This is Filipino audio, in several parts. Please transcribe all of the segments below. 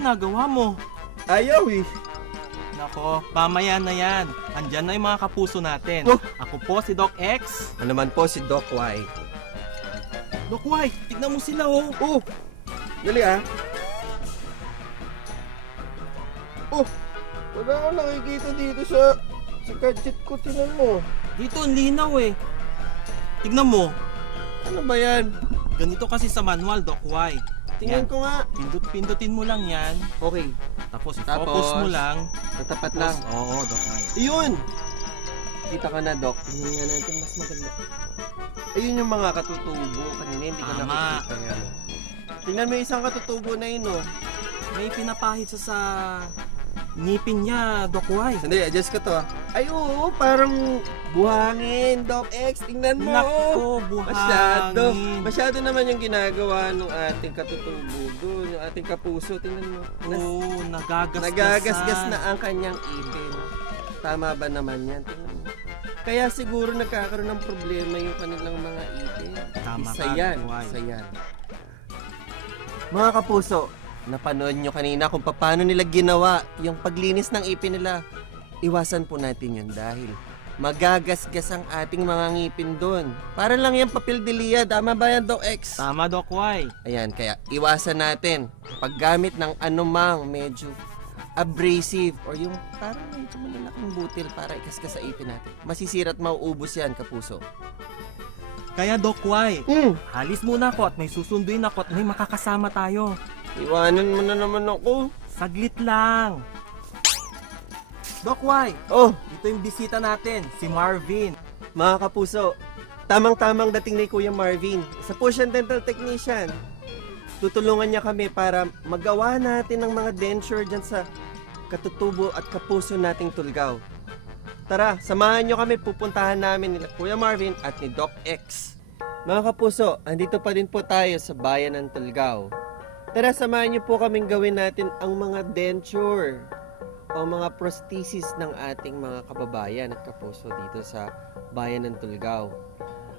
ginagawa mo? Ayaw eh. Nako, mamaya na yan. Andyan na yung mga kapuso natin. Oh. Ako po si Doc X. Ano naman po si Doc Y. Doc Y, tignan mo sila oh. Oh! Dali ah. Oh! Wala akong nakikita dito sa gadget ko. Tinan mo. Dito, ang linaw eh. Tignan mo. Ano ba yan? Ganito kasi sa manual, Doc Y. Tingnan ko nga. Pindutin mo lang yan. Okay. Tapos i-focus mo lang. Tatapat lang. Oo, Doc Y. Iyon! Kita ka na, Doc. Tingnan nga natin mas maganda. Ayun yung mga katutubo. Kanina hindi ko Tama. nakikita yan. Tingnan mo yung isang katutubo na yun, oh. May pinapahid sa ngipin niya, Doc Y. Sandali, adjust ko to, ah. Ay, oo, parang buhangin, Doc X. Tingnan mo. Nako, buhangin. Masyado naman yung ginagawa ng ating katutubo doon, yung ating kapuso. Tingnan mo. Oo, Nagagasgas na ang kanyang ipin. Tama ba naman yan? Tingnan mo. Kaya siguro nagkakaroon ng problema yung kanilang mga ipin. Tama Isa ka, yan. Doc Y. Isa yan. Mga kapuso, napanood nyo kanina kung paano nila ginawa yung paglinis ng ipin nila. Iwasan po natin yun dahil magagasgas ang ating mga ngipin doon. Para lang yung papel de Lea. Tama ba yan, Doc X? Tama, Doc Y. Ayan, kaya iwasan natin paggamit ng anumang medyo abrasive or yung parang medyo malalaking butil para ikaskas sa ipin natin. Masisira at mauubos yan, kapuso. Kaya, Doc Y, halis muna ako at may susunduin ako at may makakasama tayo. Iwanan mo na naman ako. Saglit lang. Doc Y, Oh, ito yung bisita natin, si Marvin. mga kapuso, tamang-tamang dating ni Kuya Marvin. Isa po siyang dental technician. Tutulungan niya kami para magawa natin ng mga denture dyan sa katutubo at kapuso nating Tulgao. Tara, samahan niyo kami. Pupuntahan namin nila Kuya Marvin at ni Doc X. Mga kapuso, andito pa din po tayo sa bayan ng Tulgao. Tara, samahan niyo po kaming gawin natin ang mga denture o mga prosthesis ng ating mga kababayan at kapuso dito sa bayan ng Tulgao.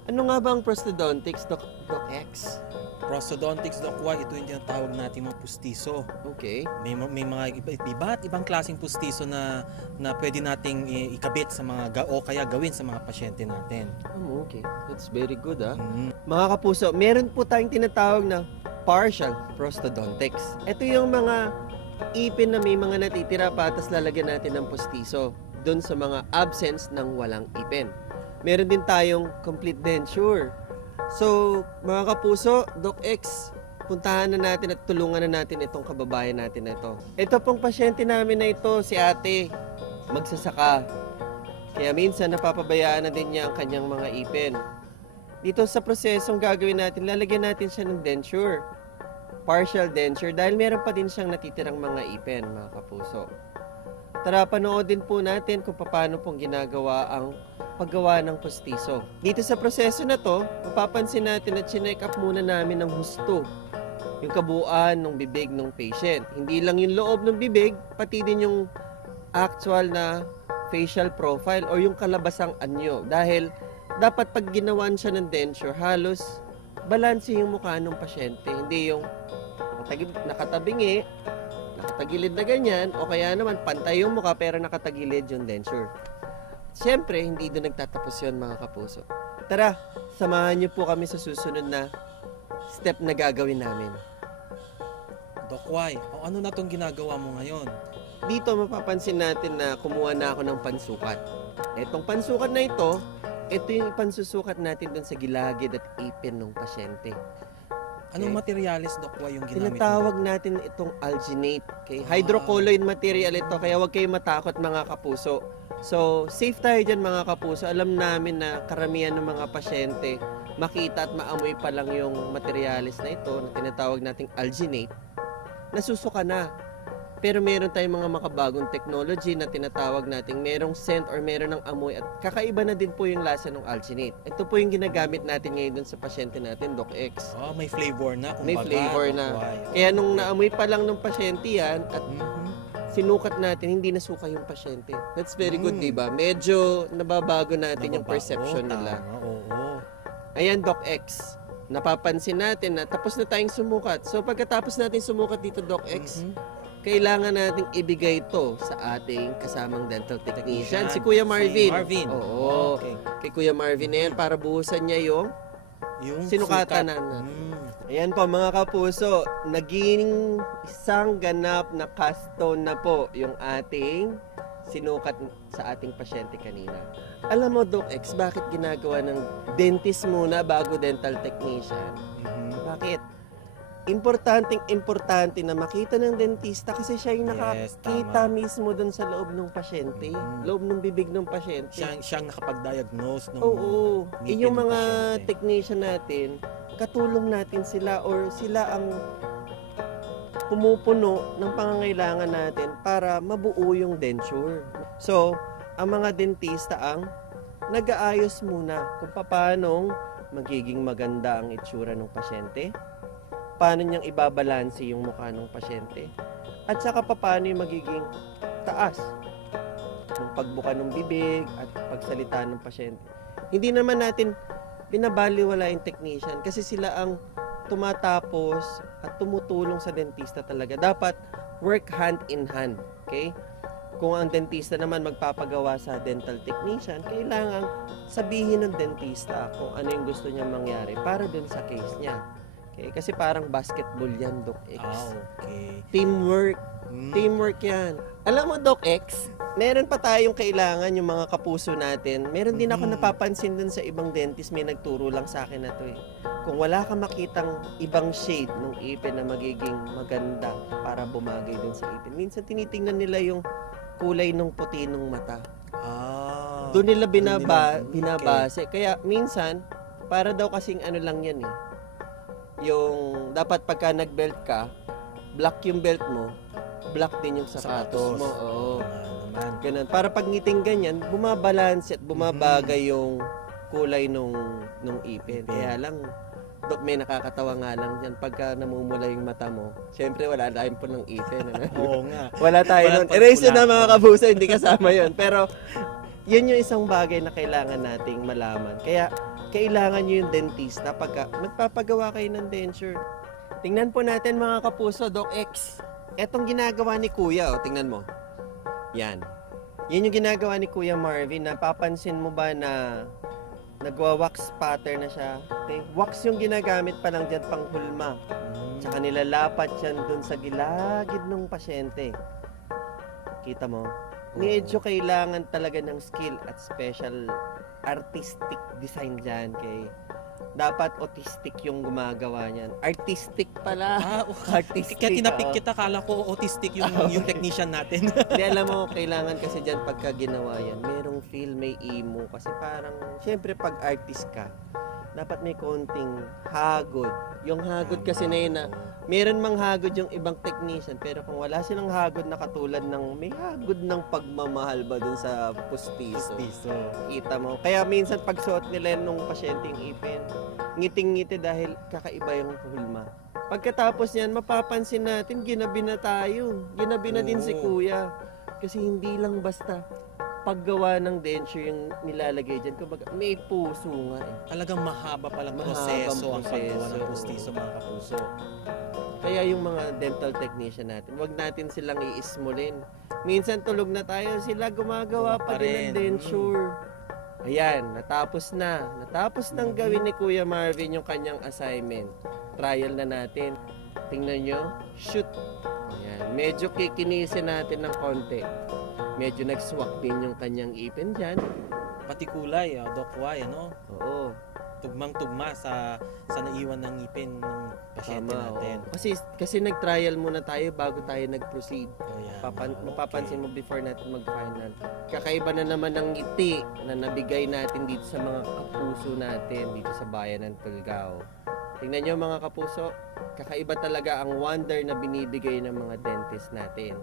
Ano nga ba ang prosthodontics, Doc X? Prosthodontics, Doc Y, ito yung tinatawag natin mga pustiso. Okay. May mga iba't ibang klaseng pustiso na pwede nating ikabit sa mga o kaya gawin sa mga pasyente natin. Oh, okay. That's very good, ah. Mm. Mga kapuso, meron po tayong tinatawag na partial prosthodontics. Ito yung mga ipin na may mga natitira pa tapos lalagyan natin ng pustiso doon sa mga absence ng walang ipin. Meron din tayong complete denture. So, mga kapuso, Doc X, puntahan na natin at tulungan na natin itong kababayan natin na ito. Ito pong pasyente namin na ito, si ate, magsasaka. Kaya minsan napapabayaan na din niya ang kanyang mga ipin. Dito sa prosesong gagawin natin, lalagyan natin siya ng denture. Partial denture dahil meron pa din siyang natitirang mga ipin, mga kapuso. Tara, panoodin po natin kung paano pong ginagawa ang paggawa ng pustiso. Dito sa proseso na to, mapapansin natin na chinek up muna namin ng husto yung kabuuan ng bibig ng patient. Hindi lang yung loob ng bibig, pati din yung actual na facial profile or yung kalabasang anyo. Dahil dapat pag ginawan siya ng denture, halos balanse yung mukha ng pasyente. Hindi yung nakatabingi, nakatagilid na ganyan, o kaya naman pantay yung mukha pero nakatagilid yung denture. Siyempre, hindi doon nagtatapos yun, mga kapuso. Tara, samahan niyo po kami sa susunod na step na gagawin namin. Doc Y, ano na tong ginagawa mo ngayon? Dito mapapansin natin na kumuha na ako ng pansukat. Etong pansukat na ito yung pansusukat natin doon sa gilagid at ipin ng pasyente. Anong materyales, Doc Y, yung ginamit mo? Tinatawag natin itong alginate. Okay? Hydrocolloid material ito, kaya huwag kayong matakot, mga kapuso. So, safe tayo dyan, mga kapuso. Alam namin na karamihan ng mga pasyente, makita at maamoy pa lang yung materyales na ito, na tinatawag nating alginate, nasusuka na. Pero meron tayong mga makabagong technology na tinatawag nating merong scent or meron ng amoy at kakaiba na din po yung lasa ng alginate. Ito po yung ginagamit natin ngayon dun sa pasyente natin, Doc X. Oh, may flavor na. May flavor na. Kaya nung naamoy pa lang ng pasyente yan at sinukat natin, hindi nasuka yung pasyente. That's very good, diba? Medyo nababago natin yung perception nila. Oo. Ayan, Doc X. Napapansin natin na tapos na tayong sumukat. So pagkatapos natin sumukat dito, Doc X, kailangan nating ibigay ito sa ating kasamang dental technician, si Technician. Kuya Si Marvin. Marvin. Oo. Okay. Kay Kuya Marvin na yan para buhusan niya yung Yung sinukatan sukat. na. Mm. Ayan po mga kapuso, naging isang ganap na castone na po yung ating sinukat sa ating pasyente kanina. Alam mo, Doc X, bakit ginagawa ng dentist muna bago dental technician? Mhm. Bakit? Importante na makita ng dentista kasi siya yung Yes, nakakita tama. mismo dun sa loob ng pasyente, Mhm. loob ng bibig ng pasyente. Siyang nakapag-diagnose ng Oo. ngipin Yung ng mga pasyente. technician natin, katulong natin sila or sila ang pumupuno ng pangangailangan natin para mabuo yung denture. So, ang mga dentista ang nag-aayos muna kung paano magiging maganda ang itsura ng pasyente, paano niyang ibabalanse yung mukha ng pasyente, at saka paano yung magiging taas ng pagbuka ng bibig at pagsalita ng pasyente. Hindi naman natin binabaliwala yung technician kasi sila ang tumatapos at tumutulong sa dentista talaga. Dapat work hand in hand. Okay? Kung ang dentista naman magpapagawa sa dental technician, kailangan sabihin ng dentista kung ano yung gusto niya mangyari para dun sa case niya. Okay? Kasi parang basketball yan, Doc X. Okay. Teamwork. Mm. Teamwork yan. Alam mo, Doc X, meron pa tayong kailangan yung mga kapuso natin. Meron din ako Mhm. napapansin dun sa ibang dentist, may nagturo lang sa akin na to eh. Kung wala ka makitang ibang shade ng ipin na magiging maganda para bumagay dun sa ipin, minsan tinitingnan nila yung kulay ng puti ng mata. Ah. Doon nila okay. binabase. Kaya minsan, para daw kasing ano lang yan eh. Yung dapat pagka nag-belt ka, black yung belt mo, black din yung sapatos mo. Oo. Naman. Ganun. Para pag ngiting ganyan, bumabalance at bumabagay yung kulay nung ipin. Kaya lang, Dok, may nakakatawa nga lang dyan. Pagka namumula yung mata mo, syempre wala tayong po ng ipin. Ano? Oo nga. Wala tayo Walang nun. Erase yun pagpula. na mga kabuso, hindi kasama yun. Pero, yun yung isang bagay na kailangan nating malaman. Kaya, kailangan nyo yung dentista pagka magpapagawa kayo ng denture. Tingnan po natin mga kapuso, Doc X. Etong ginagawa ni Kuya, tingnan mo. Yan. Yan yung ginagawa ni Kuya Marvin. Napapansin mo ba na nagwa-wax pattern na siya? Okay? Wax yung ginagamit pa lang dyan pang hulma. Mm. Tsaka nilalapat yan dun sa gilagid ng pasyente. Kita mo? Medyo kailangan talaga ng skill at special artistic design dyan kay dapat autistic yung gumagawa niyan. Artistic pala. Ah, Artistic. kaya tinapik oo. kita, kala ko autistic yung technician natin. Hindi, alam mo, kailangan kasi dyan pagka ginawa yan, merong feel, may emo. Kasi parang, syempre pag artist ka, dapat may konting hagod. Yung hagod kasi na yun na, meron mang hagod yung ibang technician, pero kung wala silang hagod na katulad ng, may hagod ng pagmamahal ba dun sa pustiso. Piso. Kita mo. Kaya minsan pag suot nila nung pasyente yung ipin, ngiting-ngiti dahil kakaiba yung hulma. Pagkatapos niyan, mapapansin natin, ginabi na tayo. Ginabi na din si Oo. Kuya. Kasi hindi lang basta paggawa ng denture yung nilalagay dyan. Kumbaga, may puso nga eh. Talagang mahaba palang Mahabang proseso ang paggawa ng proseso. pustiso, mga kapuso. Kaya yung mga dental technician natin, wag natin silang iismulin. Minsan tulog na tayo, sila gumagawa pa din ng denture. Ayan, natapos na. Natapos nang gawin ni Kuya Marvin yung kanyang assignment. Trial na natin. Tingnan nyo, shoot. Ayan, medyo kikinisin natin ng konti. Medyo nag-swak din yung kanyang ipin dyan. Pati kulay, Doc Y, ano? Oo. Tugmang-tugma sa naiwan ng ngipin ng pasyente Tama, natin. oo. Kasi nag-trial muna tayo bago tayo nag-proceed. Oh, yan. Mapapansin mo before natin mag-final. Kakaiba na naman ng ngiti na nabigay natin dito sa mga kapuso natin dito sa bayan ng Tulgao. Tingnan nyo mga kapuso, kakaiba talaga ang wonder na binibigay ng mga dentist natin.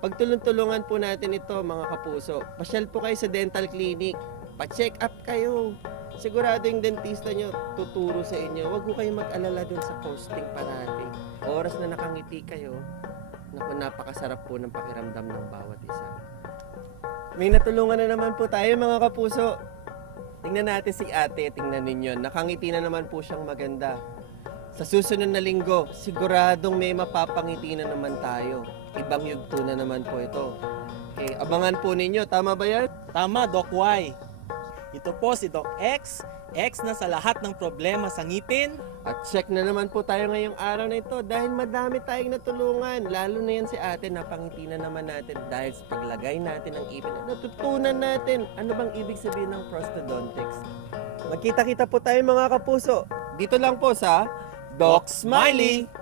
Pagtulong-tulungan po natin ito mga kapuso. Pasyal po kayo sa dental clinic. Pa-check up kayo. Sigurado yung dentista nyo tuturo sa inyo. Huwag ko kayo mag-alala dun sa costing parati. Oras na nakangiti kayo, naku, napakasarap po ng pakiramdam ng bawat isa. May natulungan na naman po tayo mga kapuso. Tingnan natin si ate, tingnan ninyo. Nakangiti na naman po siyang maganda. Sa susunod na linggo, siguradong may mapapangiti na naman tayo. Ibang yugto na naman po ito. Okay, abangan po ninyo. Tama ba yan? Tama, Doc Y. Ito po si Doc X, X na sa lahat ng problema sa ngipin. At check na naman po tayo ngayong araw na ito dahil madami tayong natulungan. Lalo na yan si ate, napangiti na naman natin dahil sa paglagay natin ng ipin. Natutunan natin ano bang ibig sabihin ng prostodontics. Magkita-kita po tayo mga kapuso. Dito lang po sa Doc Smiley!